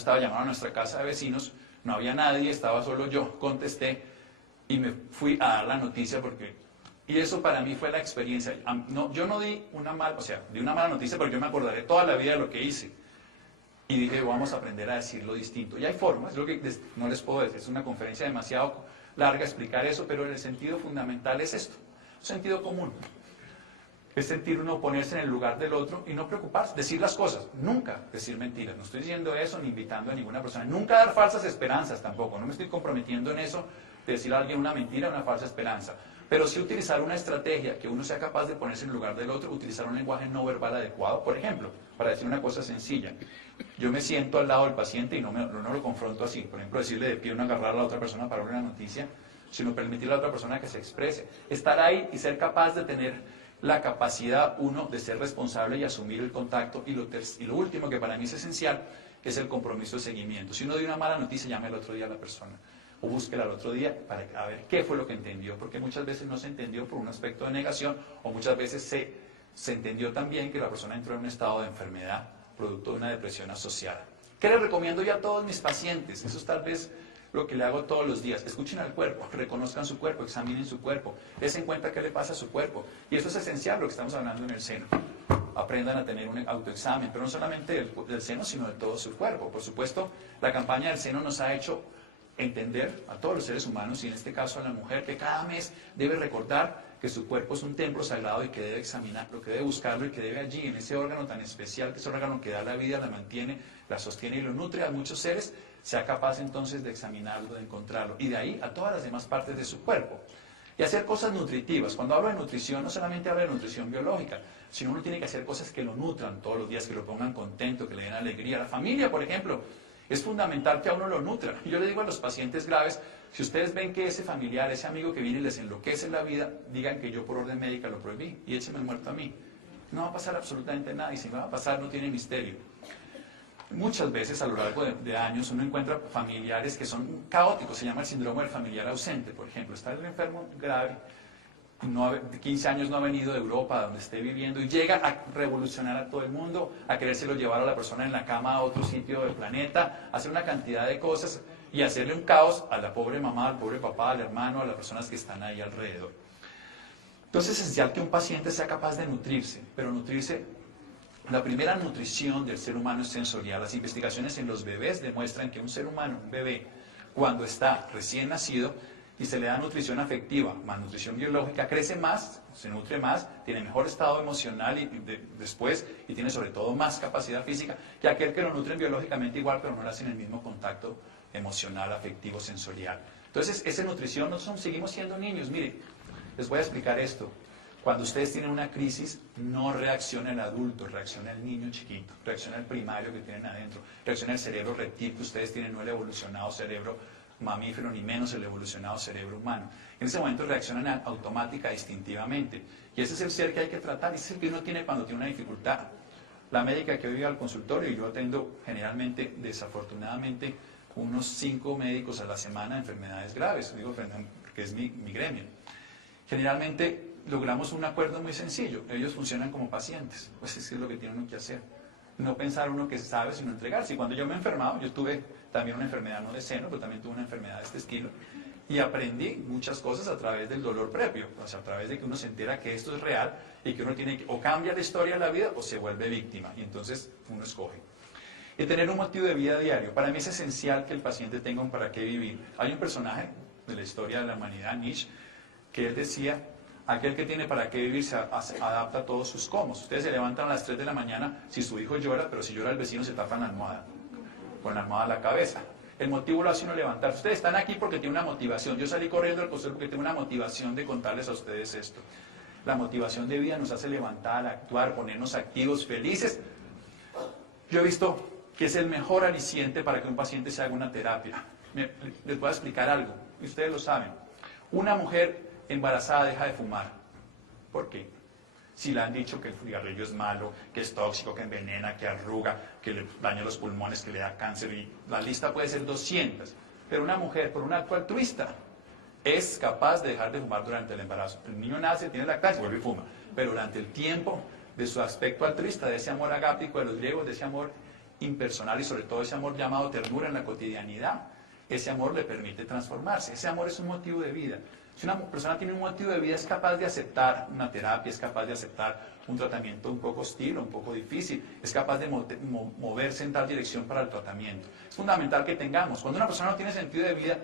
Estaba llamando a nuestra casa de vecinos, no había nadie, estaba solo yo, contesté y me fui a dar la noticia porque... Y eso para mí fue la experiencia. No, yo no di una mala, o sea, di una mala noticia, pero yo me acordaré toda la vida de lo que hice. Y dije, vamos a aprender a decirlo distinto. Y hay formas, es lo que no les puedo decir, es una conferencia demasiado larga explicar eso, pero el sentido fundamental es esto, sentido común. Es sentir uno ponerse en el lugar del otro y no preocuparse, decir las cosas, nunca decir mentiras. No estoy diciendo eso ni invitando a ninguna persona, nunca dar falsas esperanzas tampoco, no me estoy comprometiendo en eso de decir a alguien una mentira, una falsa esperanza. Pero sí utilizar una estrategia que uno sea capaz de ponerse en el lugar del otro, utilizar un lenguaje no verbal adecuado. Por ejemplo, para decir una cosa sencilla, yo me siento al lado del paciente y no lo confronto así. Por ejemplo, decirle de pie, no agarrar a la otra persona para una noticia, sino permitirle a la otra persona que se exprese. Estar ahí y ser capaz de tener la capacidad, uno, de ser responsable y asumir el contacto. Y lo último, que para mí es esencial, es el compromiso de seguimiento. Si uno dio una mala noticia, llame el otro día a la persona. O búsquela al otro día para ver qué fue lo que entendió. Porque muchas veces no se entendió por un aspecto de negación, o muchas veces se entendió también que la persona entró en un estado de enfermedad, producto de una depresión asociada. ¿Qué les recomiendo yo a todos mis pacientes? Eso es tal vez lo que le hago todos los días. Escuchen al cuerpo, reconozcan su cuerpo, examinen su cuerpo, des en cuenta qué le pasa a su cuerpo. Y eso es esencial, lo que estamos hablando en el seno. Aprendan a tener un autoexamen, pero no solamente del seno, sino de todo su cuerpo. Por supuesto, la campaña del seno nos ha hecho entender a todos los seres humanos, y en este caso a la mujer, que cada mes debe recordar que su cuerpo es un templo sagrado y que debe examinarlo, que debe buscarlo y que debe allí, en ese órgano tan especial, que es el órgano que da la vida, la mantiene, la sostiene y lo nutre a muchos seres, sea capaz entonces de examinarlo, de encontrarlo, y de ahí a todas las demás partes de su cuerpo. Y hacer cosas nutritivas. Cuando hablo de nutrición, no solamente hablo de nutrición biológica, sino uno tiene que hacer cosas que lo nutran todos los días, que lo pongan contento, que le den alegría. La familia, por ejemplo, es fundamental que a uno lo nutran. Y yo le digo a los pacientes graves, si ustedes ven que ese familiar, ese amigo que viene y les enloquece la vida, digan que yo por orden médica lo prohibí y échenme el muerto a mí. No va a pasar absolutamente nada, y si va a pasar no tiene misterio. Muchas veces a lo largo de años uno encuentra familiares que son caóticos, se llama el síndrome del familiar ausente, por ejemplo. Está el enfermo grave, 15 años no ha venido de Europa, donde esté viviendo, y llega a revolucionar a todo el mundo, a querérselo llevar a la persona en la cama a otro sitio del planeta, hacer una cantidad de cosas y hacerle un caos a la pobre mamá, al pobre papá, al hermano, a las personas que están ahí alrededor. Entonces es esencial que un paciente sea capaz de nutrirse, pero nutrirse... La primera nutrición del ser humano es sensorial. Las investigaciones en los bebés demuestran que un ser humano, un bebé, cuando está recién nacido y se le da nutrición afectiva, más nutrición biológica, crece más, se nutre más, tiene mejor estado emocional después, y tiene sobre todo más capacidad física que aquel que lo nutren biológicamente igual, pero no le hacen el mismo contacto emocional, afectivo, sensorial. Entonces, esa nutrición, nosotros seguimos siendo niños. Mire, les voy a explicar esto. Cuando ustedes tienen una crisis, no reacciona el adulto, reacciona el niño chiquito, reacciona el primario que tienen adentro, reacciona el cerebro reptil que ustedes tienen, no el evolucionado cerebro mamífero, ni menos el evolucionado cerebro humano. En ese momento reaccionan automática, instintivamente. Y ese es el ser que hay que tratar, ese es el que uno tiene cuando tiene una dificultad. La médica que vive al consultorio, y yo atendo generalmente, desafortunadamente, unos 5 médicos a la semana de enfermedades graves, digo porque es mi gremio. Generalmente logramos un acuerdo muy sencillo, ellos funcionan como pacientes, pues es lo que tiene uno que hacer. No pensar uno que sabe, sino entregarse. Y cuando yo me he enfermado, yo tuve también una enfermedad no de seno, pero también tuve una enfermedad de este estilo, y aprendí muchas cosas a través del dolor previo, o sea, a través de que uno se entera que esto es real y que uno tiene que o cambia la historia de la vida o se vuelve víctima, y entonces uno escoge. Y tener un motivo de vida diario. Para mí es esencial que el paciente tenga un para qué vivir. Hay un personaje de la historia de la humanidad, Nietzsche, que él decía: aquel que tiene para qué vivir se adapta a todos sus cómo. Ustedes se levantan a las 3 de la mañana si su hijo llora, pero si llora el vecino se tapa en la almohada, con la almohada a la cabeza. El motivo lo hace uno levantar. Ustedes están aquí porque tienen una motivación. Yo salí corriendo al consultorio porque tengo una motivación de contarles a ustedes esto. La motivación de vida nos hace levantar, actuar, ponernos activos, felices. Yo he visto que es el mejor aliciente para que un paciente se haga una terapia. Les voy a explicar algo, y ustedes lo saben. Una mujer embarazada deja de fumar. ¿Por qué? Si le han dicho que el cigarrillo es malo, que es tóxico, que envenena, que arruga, que le daña los pulmones, que le da cáncer, y la lista puede ser 200. Pero una mujer, por un acto altruista, es capaz de dejar de fumar durante el embarazo. El niño nace, tiene lactancia, vuelve y fuma. Pero durante el tiempo de su aspecto altruista, de ese amor agápico de los griegos, de ese amor impersonal y sobre todo ese amor llamado ternura en la cotidianidad, ese amor le permite transformarse. Ese amor es un motivo de vida. Si una persona tiene un motivo de vida, es capaz de aceptar una terapia, es capaz de aceptar un tratamiento un poco hostil, un poco difícil, es capaz de moverse en tal dirección para el tratamiento. Es fundamental que tengamos. Cuando una persona no tiene sentido de vida,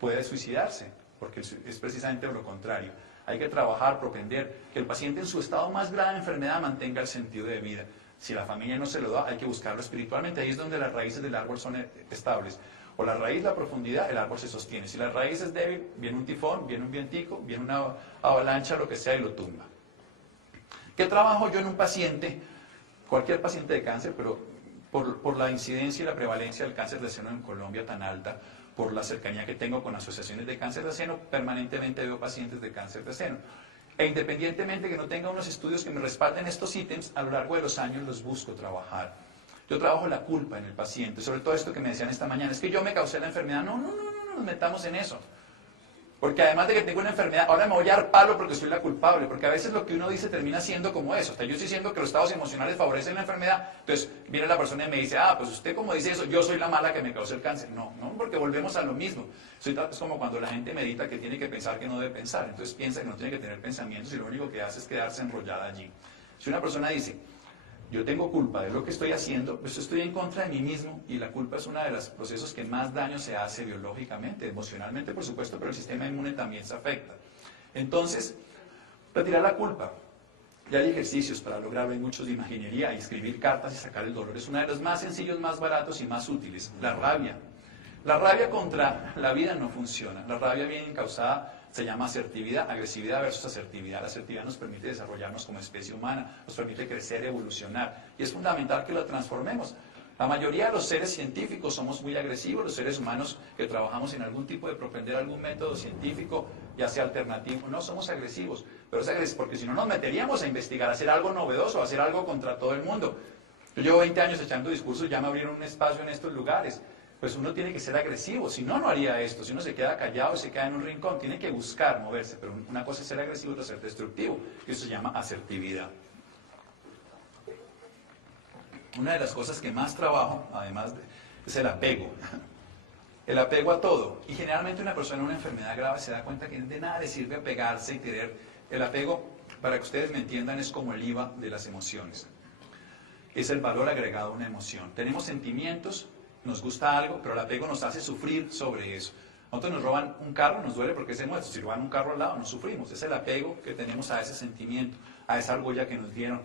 puede suicidarse, porque es precisamente lo contrario. Hay que trabajar, propender, que el paciente en su estado más grave de enfermedad mantenga el sentido de vida. Si la familia no se lo da, hay que buscarlo espiritualmente. Ahí es donde las raíces del árbol son estables. O la raíz, la profundidad, el árbol se sostiene. Si la raíz es débil, viene un tifón, viene un vientico, viene una avalancha, lo que sea, y lo tumba. ¿Qué trabajo yo en un paciente? Cualquier paciente de cáncer, pero por la incidencia y la prevalencia del cáncer de seno en Colombia tan alta, por la cercanía que tengo con asociaciones de cáncer de seno, permanentemente veo pacientes de cáncer de seno. E independientemente que no tenga unos estudios que me respalden estos ítems, a lo largo de los años los busco trabajar. Yo trabajo la culpa en el paciente, sobre todo esto que me decían esta mañana, es que yo me causé la enfermedad. No nos metamos en eso. Porque además de que tengo una enfermedad, ahora me voy a dar palo porque soy la culpable, porque a veces lo que uno dice termina siendo como eso. O sea, yo estoy diciendo que los estados emocionales favorecen la enfermedad, entonces viene la persona y me dice, pues usted como dice eso, yo soy la mala que me causó el cáncer. No, porque volvemos a lo mismo. Es como cuando la gente medita que tiene que pensar que no debe pensar, entonces piensa que no tiene que tener pensamientos y lo único que hace es quedarse enrollada allí. Si una persona dice, yo tengo culpa de lo que estoy haciendo, pues estoy en contra de mí mismo, y la culpa es uno de los procesos que más daño se hace biológicamente, emocionalmente por supuesto, pero el sistema inmune también se afecta. Entonces, retirar la culpa. Ya hay ejercicios para lograrlo, hay muchos de imaginería, y escribir cartas y sacar el dolor es uno de los más sencillos, más baratos y más útiles. La rabia. La rabia contra la vida no funciona. La rabia bien encausada se llama asertividad, agresividad versus asertividad. La asertividad nos permite desarrollarnos como especie humana, nos permite crecer, evolucionar, y es fundamental que lo transformemos. La mayoría de los seres científicos somos muy agresivos, los seres humanos que trabajamos en algún tipo de propender algún método científico, ya sea alternativo, no somos agresivos, pero es agresivo porque si no nos meteríamos a investigar, a hacer algo novedoso, a hacer algo contra todo el mundo. Yo llevo 20 años echando discursos, ya me abrieron un espacio en estos lugares. Pues uno tiene que ser agresivo, si no, no haría esto. Si uno se queda callado, se queda en un rincón, tiene que buscar moverse, pero una cosa es ser agresivo y otra ser destructivo, que eso se llama asertividad. Una de las cosas que más trabajo, además, es el apego. El apego a todo. Y generalmente una persona en una enfermedad grave se da cuenta que de nada le sirve apegarse y tener. El apego, para que ustedes me entiendan, es como el IVA de las emociones. Es el valor agregado a una emoción. Tenemos sentimientos, nos gusta algo, pero el apego nos hace sufrir sobre eso. Nosotros nos roban un carro, nos duele porque es nuestro. Si roban un carro al lado, nos sufrimos. Es el apego que tenemos a ese sentimiento, a esa argolla que nos dieron,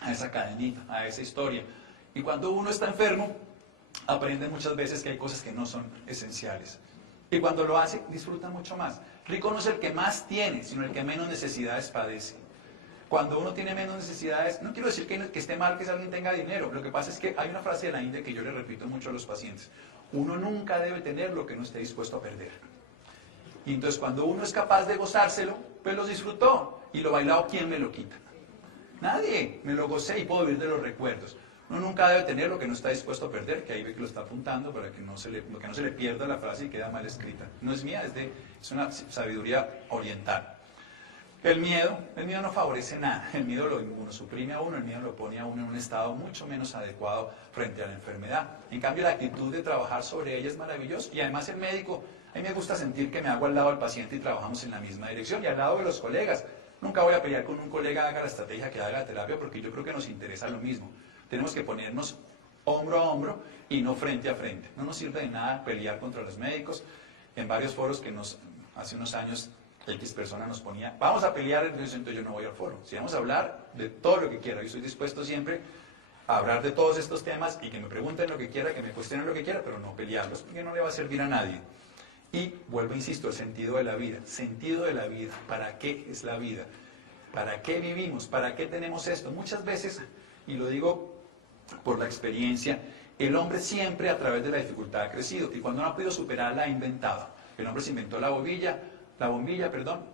a esa cadenita, a esa historia. Y cuando uno está enfermo, aprende muchas veces que hay cosas que no son esenciales. Y cuando lo hace, disfruta mucho más. Rico no es el que más tiene, sino el que menos necesidades padece. Cuando uno tiene menos necesidades, no quiero decir que esté mal que alguien tenga dinero, lo que pasa es que hay una frase de la India que yo le repito mucho a los pacientes: uno nunca debe tener lo que no esté dispuesto a perder. Y entonces cuando uno es capaz de gozárselo, pues lo disfrutó, y lo bailado, ¿quién me lo quita? Nadie. Me lo gocé y puedo vivir de los recuerdos. Uno nunca debe tener lo que no está dispuesto a perder, que ahí ve que lo está apuntando para que no se le pierda la frase y queda mal escrita. No es mía, es una sabiduría oriental. El miedo no favorece nada, el miedo lo inmunosuprime a uno, el miedo lo pone a uno en un estado mucho menos adecuado frente a la enfermedad. En cambio, la actitud de trabajar sobre ella es maravillosa, y además el médico, a mí me gusta sentir que me hago al lado del paciente y trabajamos en la misma dirección, y al lado de los colegas. Nunca voy a pelear con un colega, haga la estrategia, que haga la terapia, porque yo creo que nos interesa lo mismo. Tenemos que ponernos hombro a hombro y no frente a frente. No nos sirve de nada pelear contra los médicos. En varios foros que hace unos años X persona nos ponía, vamos a pelear, entonces yo no voy al foro. Si vamos a hablar de todo lo que quiera, yo estoy dispuesto siempre a hablar de todos estos temas y que me pregunten lo que quiera, que me cuestionen lo que quiera, pero no pelearlos, porque no le va a servir a nadie. Y vuelvo, insisto, el sentido de la vida. Sentido de la vida. ¿Para qué es la vida? ¿Para qué vivimos? ¿Para qué tenemos esto? Muchas veces, y lo digo por la experiencia, el hombre siempre a través de la dificultad ha crecido, y cuando no ha podido superarla ha inventado. El hombre se inventó la bombilla,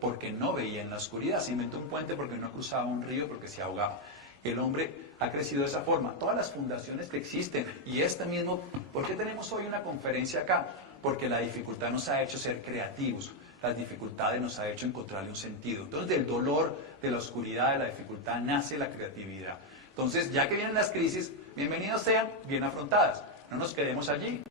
porque no veía en la oscuridad. Se inventó un puente porque no cruzaba un río, porque se ahogaba. El hombre ha crecido de esa forma. Todas las fundaciones que existen, y esta mismo, ¿por qué tenemos hoy una conferencia acá? Porque la dificultad nos ha hecho ser creativos. Las dificultades nos ha hecho encontrarle un sentido. Entonces, del dolor, de la oscuridad, de la dificultad, nace la creatividad. Entonces, ya que vienen las crisis, bienvenidos sean, bien afrontadas. No nos quedemos allí.